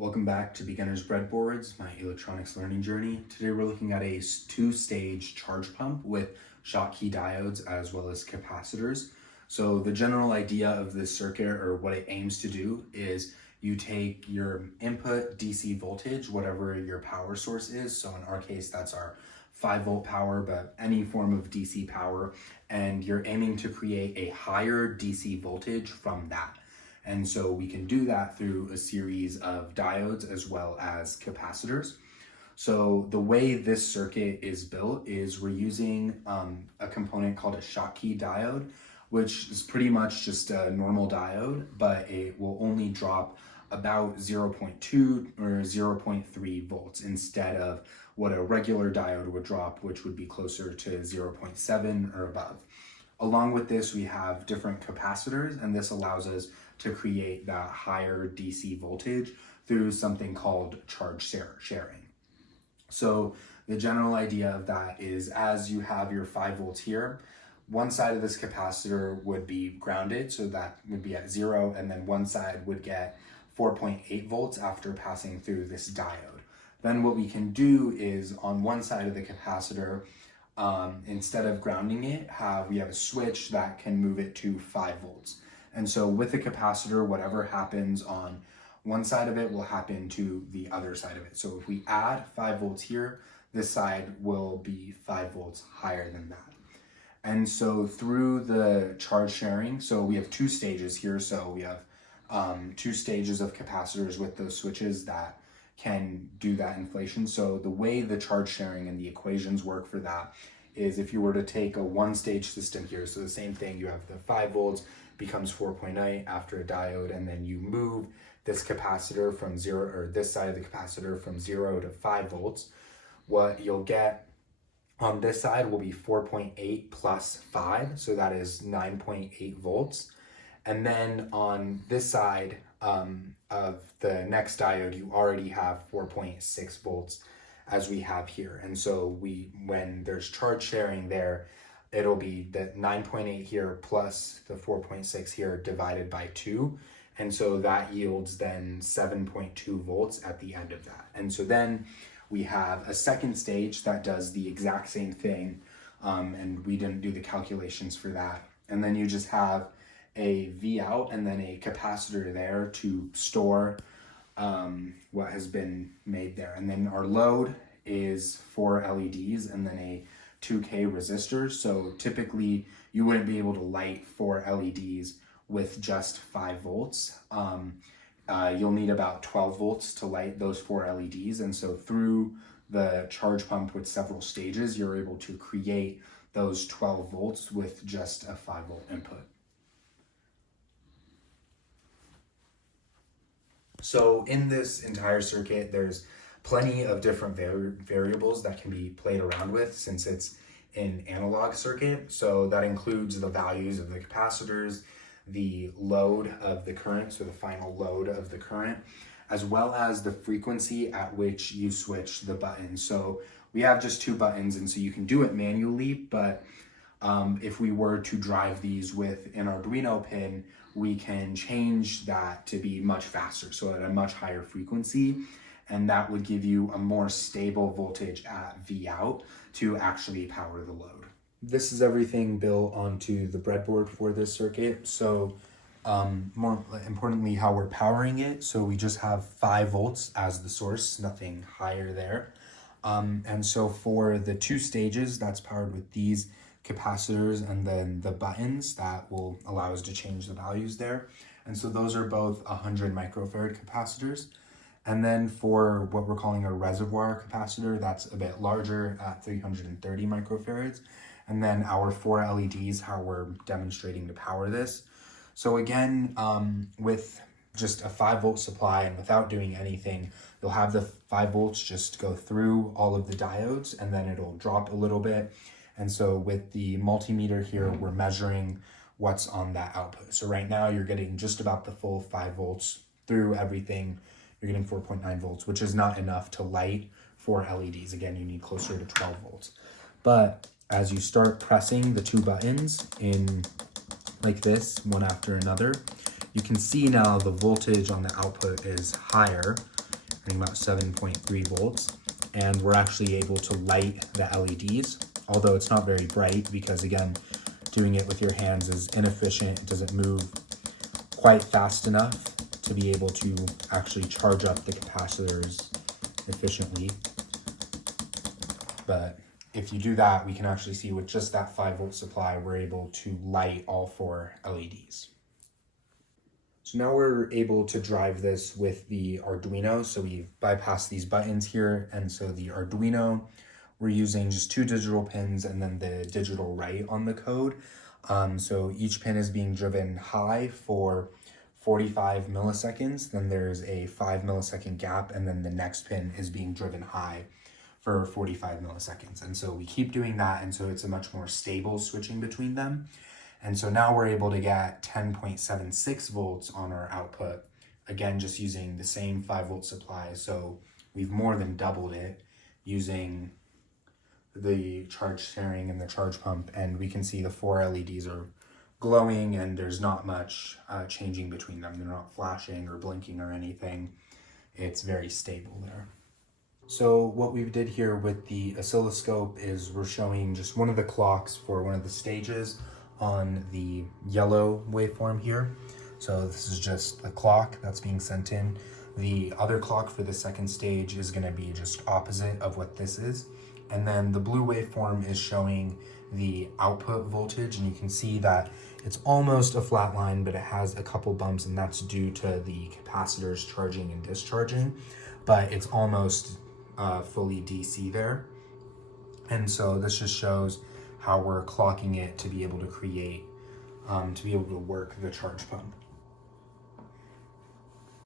Welcome back to Beginner's Breadboards, my electronics learning journey. Today we're looking at a two-stage charge pump with Schottky diodes as well as capacitors. So the general idea of this circuit, or what it aims to do, is you take your input DC voltage, whatever your power source is. So in our case, that's our 5-volt power, but any form of DC power, and you're aiming to create a higher DC voltage from that. And so we can do that through a series of diodes as well as capacitors. So the way this circuit is built is we're using a component called a Schottky diode, which is pretty much just a normal diode, but it will only drop about 0.2 or 0.3 volts instead of what a regular diode would drop, which would be closer to 0.7 or above. Along with this, we have different capacitors, and this allows us to create that higher DC voltage through something called charge sharing. So the general idea of that is, as you have your 5 volts here, one side of this capacitor would be grounded, so that would be at 0, and then one side would get 4.8 volts after passing through this diode. Then what we can do is, on one side of the capacitor, instead of grounding it, we have a switch that can move it to 5 volts. And so with the capacitor, whatever happens on one side of it will happen to the other side of it. So if we add 5 volts here, this side will be 5 volts higher than that. And so through the charge sharing, so we have 2 stages here. So we have 2 stages of capacitors with those switches that can do that inflation. So the way the charge sharing and the equations work for that is, if you were to take a one-stage system here, so the same thing, you have the 5 volts becomes 4.8 after a diode, and then you move this capacitor from 0, or this side of the capacitor from 0 to 5 volts, what you'll get on this side will be 4.8 plus 5, so that is 9.8 volts. And then on this side of the next diode, you already have 4.6 volts as we have here. And so when there's charge sharing there, it'll be the 9.8 here plus the 4.6 here divided by 2. And so that yields then 7.2 volts at the end of that. And so then we have a second stage that does the exact same thing. And we didn't do the calculations for that. And then you just have a V out and then a capacitor there to store what has been made there. And then our load is 4 LEDs and then a 2K resistor. So typically you wouldn't be able to light 4 LEDs with just 5 volts. You'll need about 12 volts to light those 4 LEDs. And so through the charge pump with several stages, you're able to create those 12 volts with just a 5 volt input. So in this entire circuit, there's plenty of different variables that can be played around with, since it's an analog circuit. So that includes the values of the capacitors, the load of the current, so the final load of the current, as well as the frequency at which you switch the buttons. So we have just 2 buttons, and so you can do it manually, but if we were to drive these with an Arduino pin, we can change that to be much faster, so at a much higher frequency, and that would give you a more stable voltage at V out to actually power the load. This is everything built onto the breadboard for this circuit. So more importantly, how we're powering it. So we just have 5 volts as the source, nothing higher there. And so for the 2 stages, that's powered with these capacitors and then the buttons that will allow us to change the values there. And so those are both 100 microfarad capacitors. And then for what we're calling a reservoir capacitor, that's a bit larger at 330 microfarads. And then our 4 LEDs, how we're demonstrating to power this. So again, with just a 5 volt supply and without doing anything, you'll have the 5 volts just go through all of the diodes, and then it'll drop a little bit. And so with the multimeter here, we're measuring what's on that output. So right now you're getting just about the full 5 volts through everything. You're getting 4.9 volts, which is not enough to light 4 LEDs. Again, you need closer to 12 volts. But as you start pressing the 2 buttons in like this, one after another, you can see now the voltage on the output is higher running about 7.3 volts. And we're actually able to light the LEDs, although it's not very bright because, again, doing it with your hands is inefficient. It doesn't move quite fast enough to be able to actually charge up the capacitors efficiently. But if you do that, we can actually see with just that 5-volt supply, we're able to light all 4 LEDs. So now we're able to drive this with the Arduino. So we've bypassed these buttons here. And so the Arduino, we're using just 2 digital pins and then the digital write on the code. So each pin is being driven high for 45 milliseconds. Then there's a 5 millisecond gap, and then the next pin is being driven high for 45 milliseconds. And so we keep doing that. And so it's a much more stable switching between them. And so now we're able to get 10.76 volts on our output, again, just using the same 5-volt supply. So we've more than doubled it using the charge steering and the charge pump. And we can see the 4 LEDs are glowing and there's not much changing between them. They're not flashing or blinking or anything. It's very stable there. So what we did here with the oscilloscope is we're showing just one of the clocks for one of the stages on the yellow waveform here. So this is just the clock that's being sent in. The other clock for the second stage is going to be just opposite of what this is. And then the blue waveform is showing the output voltage, and you can see that it's almost a flat line, but it has a couple bumps, and that's due to the capacitors charging and discharging, but it's almost fully DC there. And so this just shows how we're clocking it to be able to create, to be able to work the charge pump.